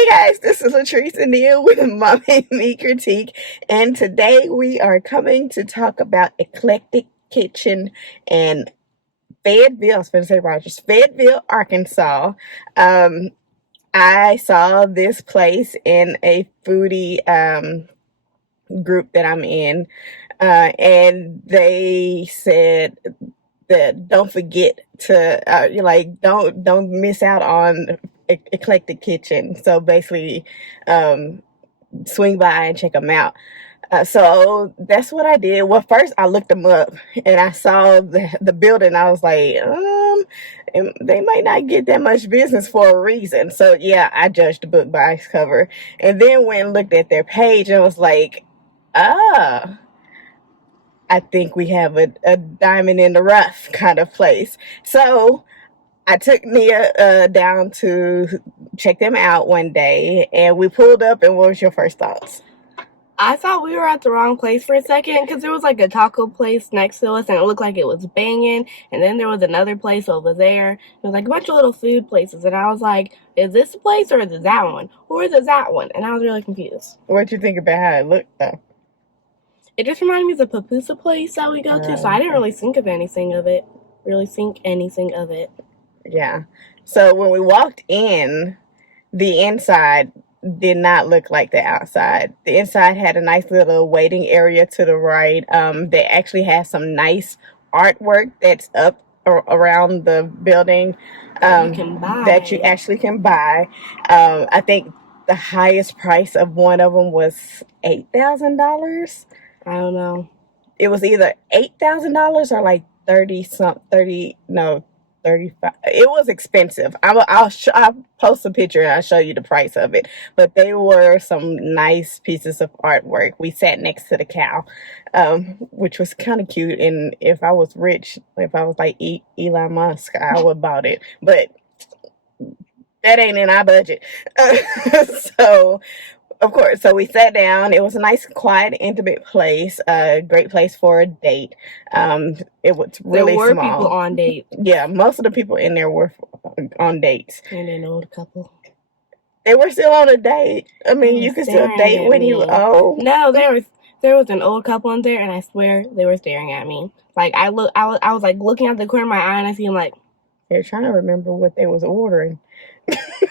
Hey guys, this is Latrice and Neil with Mom and Me Critique, and today we are coming to talk about Eclectic Kitchen and Fayetteville. I was going to say Rogers, Fayetteville, Arkansas. Um, I saw this place in a foodie group that I'm in, and they said that don't forget to don't miss out on Eclectic Kitchen. So basically, swing by and check them out. So that's what I did. Well, first I looked them up and I saw the building. I was like, they might not get that much business for a reason. So yeah, I judged the book by its cover, and then went and looked at their page and was like, ah, I think we have a diamond in the rough kind of place. So I took Nia down to check them out one day, and we pulled up. And what was your first thoughts? I thought we were at the wrong place for a second because there was like a taco place next to us and it looked like it was banging. And then there was another place over there. It was like a bunch of little food places. And I was like, is this the place or is it that one? Or is it that one? And I was really confused. What'd you think about how it looked, though? It just reminded me of the pupusa place that we go to. So I didn't really think anything of it. Yeah. So when we walked in, the inside did not look like the outside. The inside had a nice little waiting area to the right. They actually have some nice artwork that's up around the building that you actually can buy. I think the highest price of one of them was $8,000. I don't know. It was either $8,000 or like 35. It was expensive. I'll post a picture and I'll show you the price of it. But they were some nice pieces of artwork. We sat next to the cow, which was kind of cute. And if I was rich, if I was like Elon Musk, I would have bought it. But that ain't in our budget. So of course, so we sat down. It was a nice, quiet, intimate place. A great place for a date. It was really small. There were people on dates. Yeah, most of the people in there were on dates. And an old couple. They were still on a date. I mean, you could still date when you old. No, there was an old couple in there, and I swear they were staring at me. Like I was like looking at the corner of my eye, and I see them like they're trying to remember what they was ordering.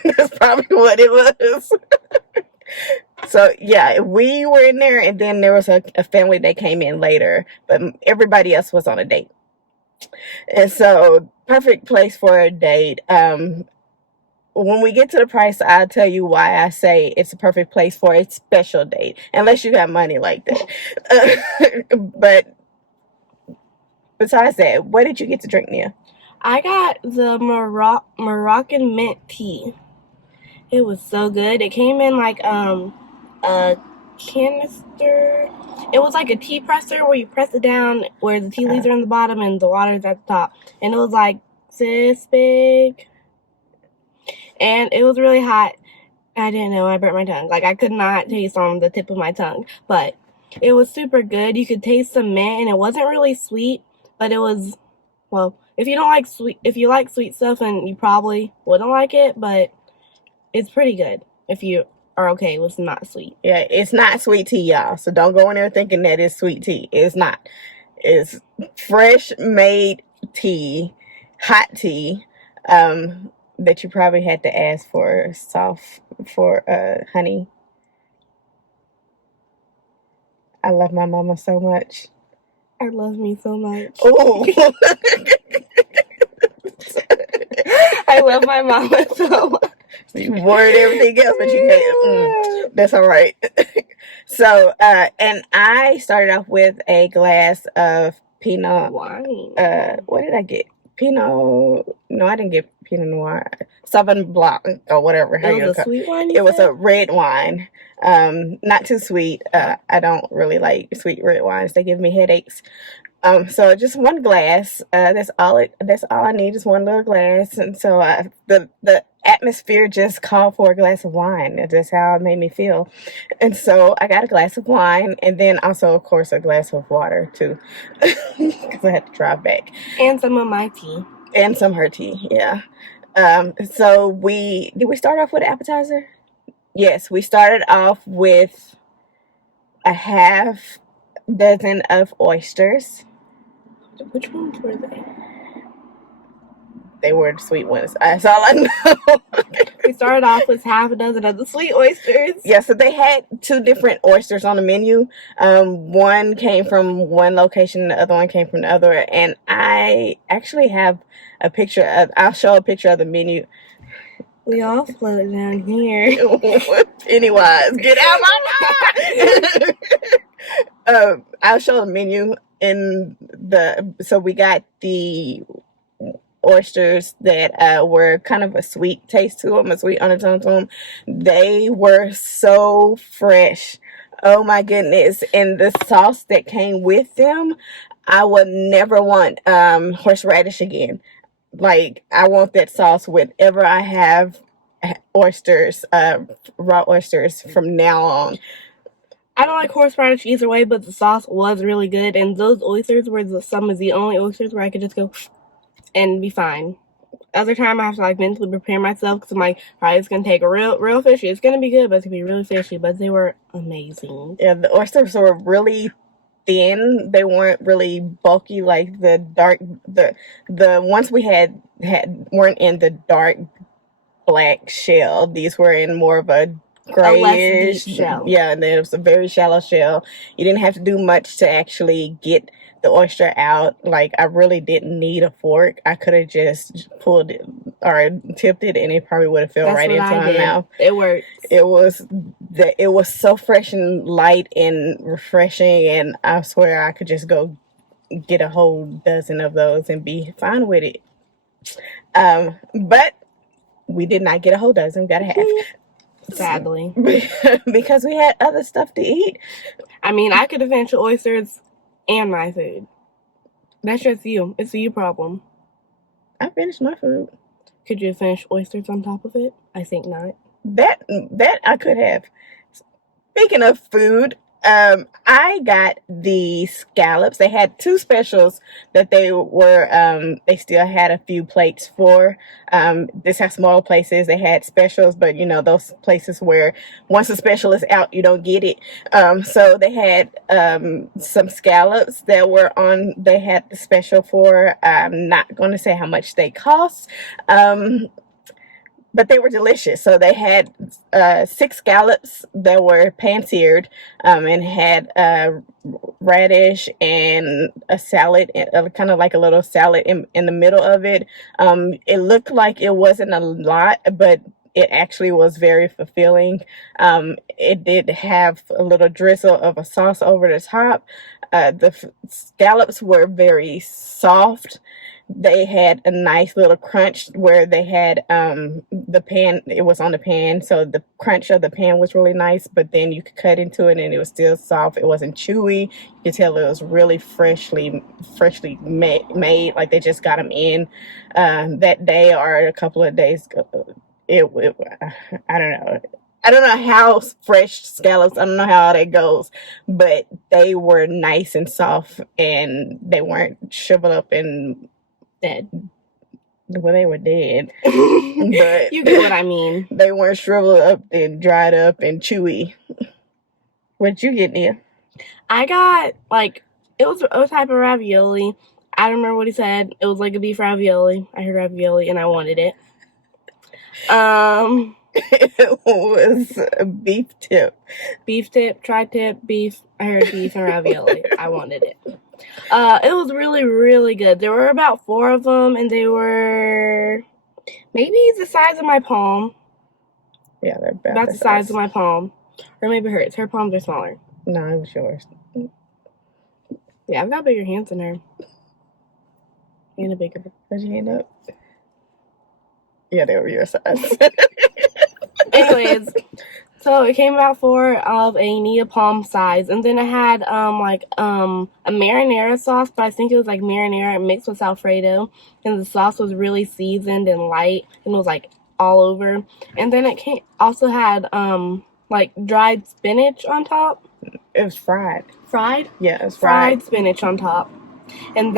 That's probably what it was. So yeah, we were in there, and then there was a family that came in later, but everybody else was on a date. And so, perfect place for a date. When we get to the price, I'll tell you why I say it's a perfect place for a special date, unless you got money like that. But besides that, what did you get to drink, Nia? I got the Moroccan mint tea. It was so good. It came in like a canister. It was like a tea presser where you press it down where the tea leaves are in the bottom and the water's at the top. And it was like this big. And it was really hot. I didn't know. I burnt my tongue. Like I could not taste on the tip of my tongue. But it was super good. You could taste the mint and it wasn't really sweet. But it was, well, if you like sweet stuff, then you probably wouldn't like it. But it's pretty good if you are okay with not sweet. Yeah, it's not sweet tea, y'all. So don't go in there thinking that it's sweet tea. It's not. It's fresh made tea, hot tea, that you probably had to ask for honey. I love my mama so much. I love me so much. Oh. I love my mama so much. You word everything else, but you can't. That's all right. So, and I started off with a glass of Pinot wine. What did I get? No, I didn't get Pinot Noir. Sauvignon Blanc or whatever. It was a sweet wine. It was a red wine. Not too sweet. I don't really like sweet red wines. They give me headaches. So just one glass. That's all I need is one little glass. And so the atmosphere just called for a glass of wine. That's how it made me feel. And so I got a glass of wine, and then also, of course, a glass of water too, because I had to drive back. And some of my tea. And some of her tea, yeah. So did we start off with an appetizer? Yes, we started off with a half dozen of oysters. Which ones were they? They were the sweet ones. That's all I know. We started off with half a dozen of the sweet oysters. Yeah, so they had two different oysters on the menu. One came from one location, the other one came from the other. And I actually have a picture of, I'll show a picture of the menu. We all float down here. Pennywise, get out my mind! I'll show the menu in the, so we got the oysters that were kind of a sweet taste to them, a sweet undertone to them. They were so fresh. Oh my goodness. And the sauce that came with them, I would never want horseradish again. Like, I want that sauce whenever I have oysters, raw oysters from now on. I don't like horseradish either way, but the sauce was really good. And those oysters were some of the only oysters where I could just go and be fine. Other time I have to like mentally prepare myself because I'm like, all right, it's gonna take a real fishy. It's gonna be good, but it's gonna be really fishy. But they were amazing. Yeah, the oysters were really thin. They weren't really bulky like the dark the ones we had weren't in the dark black shell. These were in more of a grayish less deep shell. Yeah, and then it was a very shallow shell. You didn't have to do much to actually get the oyster out. Like, I really didn't need a fork. I could have just pulled it or tipped it and it probably would have fell right into my mouth. It worked. It was so fresh and light and refreshing, and I swear I could just go get a whole dozen of those and be fine with it. But we did not get a whole dozen, we got a half. Sadly. Because we had other stuff to eat. I mean, I could have finished the oysters and my food. That's just you. It's a you problem. I finished my food. Could you finish oysters on top of it? I think not. That I could have. Speaking of food, I got the scallops. They had two specials that they still had a few plates for. This has smaller places. They had specials, but you know, those places where once a special is out, you don't get it. So they had some scallops that were on, they had the special for. I'm not going to say how much they cost. But they were delicious. So they had 6 scallops that were pan-seared and had radish and a salad, kind of like a little salad in the middle of it. It looked like it wasn't a lot, but it actually was very fulfilling. It did have a little drizzle of a sauce over the top. The scallops were very soft. They had a nice little crunch where they had the pan, it was on the pan, so the crunch of the pan was really nice, but then you could cut into it and it was still soft. It wasn't chewy. You could tell it was really freshly made, like they just got them in that day or a couple of days ago. I don't know. I don't know how fresh scallops, I don't know how that goes, but they were nice and soft and they weren't shriveled up and dead. Well, they were dead. But you get what I mean. They weren't shriveled up and dried up and chewy. What'd you get, Nia? I got, like, it was a type of ravioli. I don't remember what he said. It was like a beef ravioli. I heard ravioli and I wanted it. It was a beef tip. Beef tip, tri-tip, beef. I heard beef and ravioli. I wanted it. It was really, really good. There were about 4 of them, and they were maybe the size of my palm. Yeah, they're about the size of my palm. Or maybe hers. Her palms are smaller. No, it was yours. Yeah, I've got bigger hands than her. And a bigger. Put your hand up. Yeah, they were your size. Anyways, so it came about 4 of a Nia palm size, and then it had a marinara sauce, but I think it was like marinara mixed with Alfredo, and the sauce was really seasoned and light, and it was like all over. And then it also had like dried spinach on top. It was fried. Fried? Yeah, it was fried spinach on top, and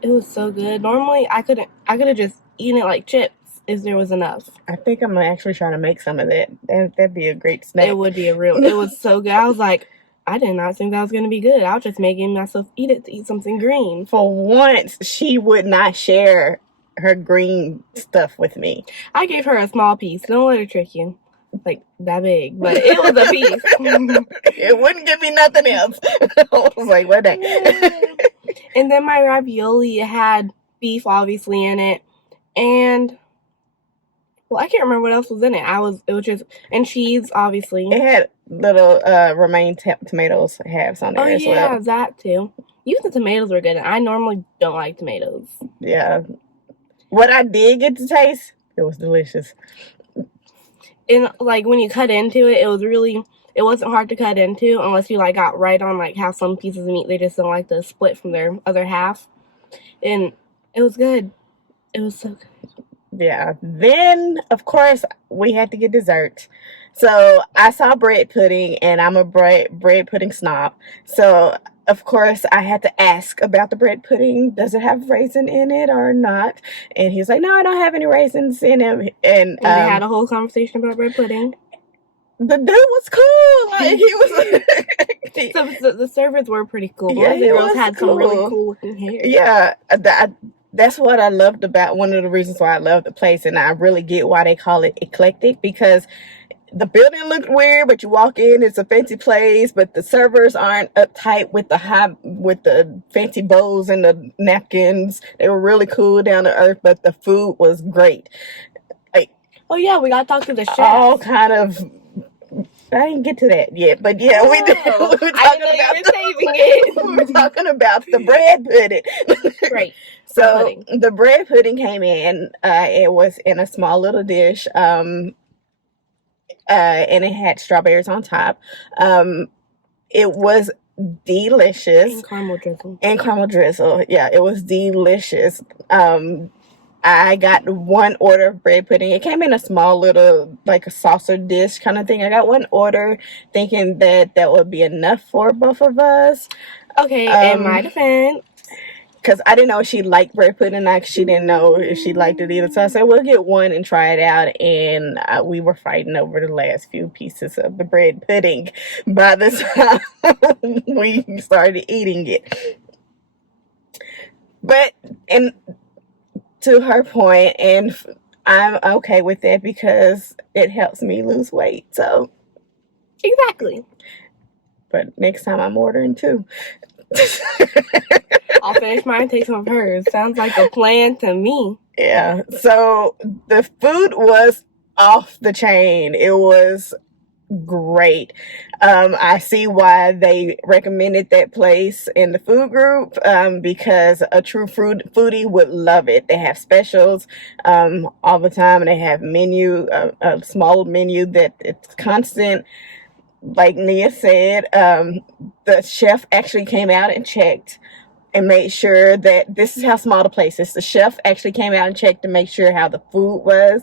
it was so good. Normally, I could have just eaten it like chips. if there was enough. I think I'm actually trying to make some of that. That'd be a great snack. It would be it was so good. I was like, I did not think that was going to be good. I was just making myself eat it to eat something green. For once, she would not share her green stuff with me. I gave her a small piece. Don't let her trick you. Like, that big. But it was a piece. It wouldn't give me nothing else. I was like, what that? And then my ravioli had beef, obviously, in it. And, well, I can't remember what else was in it. It was just, and cheese, obviously. It had little romaine tomatoes halves on there as well. Oh, yeah, that too. Even the tomatoes were good. I normally don't like tomatoes. Yeah. What I did get to taste, it was delicious. And, like, when you cut into it, it wasn't hard to cut into unless you, like, got right on, like, how some pieces of meat they just don't like to split from their other half. And it was good. It was so good. Yeah. Then, of course, we had to get dessert. So I saw bread pudding, and I'm a bread pudding snob. So, of course, I had to ask about the bread pudding. Does it have raisin in it or not? And he's like, no, I don't have any raisins in it. And they had a whole conversation about bread pudding. The dude was cool. Like, he was. So the servers were pretty cool. Yeah, the girls had some really cool looking hair. Yeah, that's what I loved about, one of the reasons why I love the place, and I really get why they call it Eclectic, because the building looked weird, but you walk in, it's a fancy place, but the servers aren't uptight with the fancy bowls and the napkins. They were really cool, down to earth, but the food was great. Like, oh yeah, we got to talk to the chef. All kind of. I didn't get to that yet, but yeah, we did. We were talking about the bread pudding. Right. So the bread pudding came in. It was in a small little dish, and it had strawberries on top. It was delicious. And caramel drizzle. Yeah, it was delicious. I got one order of bread pudding. It came in a small little, like a saucer dish kind of thing. I got one order thinking that would be enough for both of us. Okay, in my defense. Because I didn't know if she liked bread pudding. She didn't know if she liked it either. So I said, we'll get one and try it out. And we were fighting over the last few pieces of the bread pudding by the time we started eating it. But, and to her point, and I'm okay with that because it helps me lose weight. So exactly. But next time I'm ordering too. I'll finish mine, take some of hers. Sounds like a plan to me. Yeah. So the food was off the chain. It was great. I see why they recommended that place in the food group, because a true foodie would love it. They have specials all the time, and they have a small menu that it's constant. Like Nia said, the chef actually came out and checked and made sure that this is how small the place is. The chef actually came out and checked to make sure how the food was.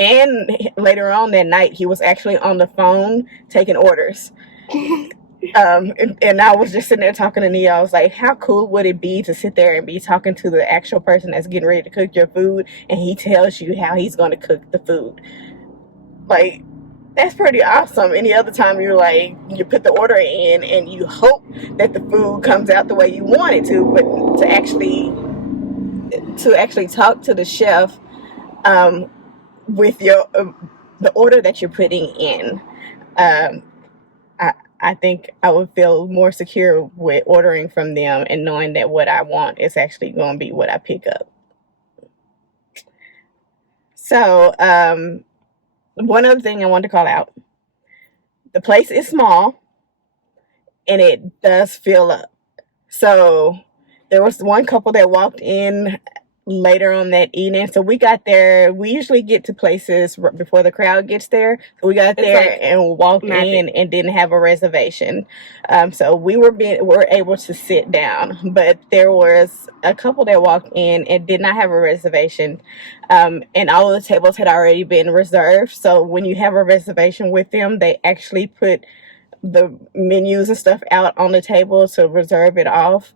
And later on that night, he was actually on the phone taking orders. And I was just sitting there talking to Nia. I was like, how cool would it be to sit there and be talking to the actual person that's getting ready to cook your food, and he tells you how he's going to cook the food? Like, that's pretty awesome. Any other time you put the order in and you hope that the food comes out the way you want it to, but to actually talk to the chef with the order that you're putting in, I think I would feel more secure with ordering from them and knowing that what I want is actually going to be what I pick up. So, one other thing I want to call out. The place is small, and it does fill up. So, there was one couple that walked in later on that evening. So we got there. We usually get to places before the crowd gets there. So we got there and walked in and didn't have a reservation. So we were able to sit down. But there was a couple that walked in and did not have a reservation. And all of the tables had already been reserved. So when you have a reservation with them, they actually put the menus and stuff out on the table to reserve it off.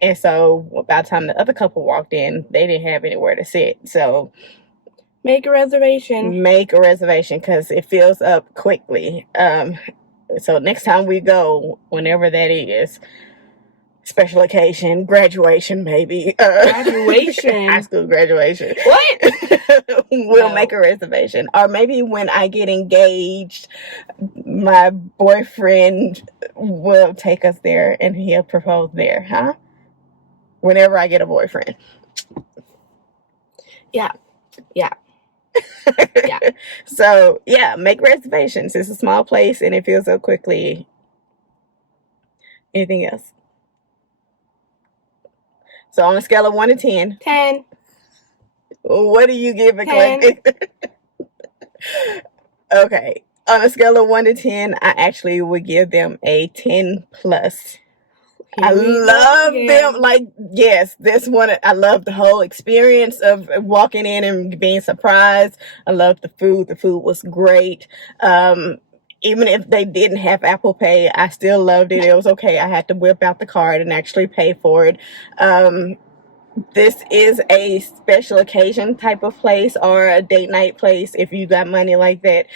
And so by the time the other couple walked in, they didn't have anywhere to sit. So make a reservation because it fills up quickly. So next time we go, whenever that is, special occasion, graduation maybe. Graduation. High school graduation. What? We'll No. make a reservation. Or maybe when I get engaged, my boyfriend will take us there and he'll propose there, huh? Whenever I get a boyfriend. Yeah. So, yeah, make reservations. It's a small place and it fills up quickly. Anything else? So on a scale of 1 to 10, 10. what do you give 10. Eclectic? Okay. On a scale of 1 to 10, I actually would give them a 10 plus. I love them. Like, yes, this one, I love the whole experience of walking in and being surprised. I love the food. The food was great. Even if they didn't have Apple Pay, I still loved it. It was okay. I had to whip out the card and actually pay for it. This is a special occasion type of place or a date night place if you got money like that.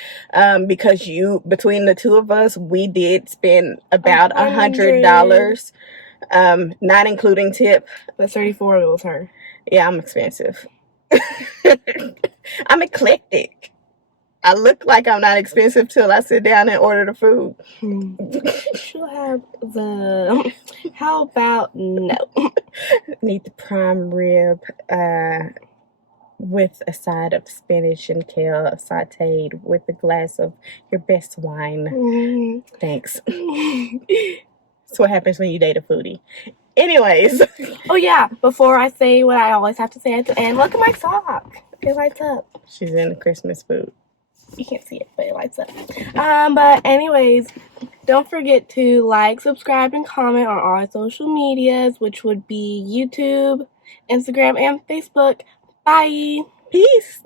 Because between the two of us, we did spend about $100, not including tip. But 34 was her. Yeah, I'm expensive. I'm eclectic. I look like I'm not expensive till I sit down and order the food. She'll have the... How about no? Need the prime rib with a side of spinach and kale sauteed with a glass of your best wine. Thanks. That's what happens when you date a foodie. Anyways. Oh, yeah. Before I say what I always have to say at the end, look at my sock. It lights up. She's in the Christmas food. You can't see it, but it lights up. But anyways, don't forget to like, subscribe, and comment on all our social medias, which would be YouTube, Instagram, and Facebook. Bye. Peace.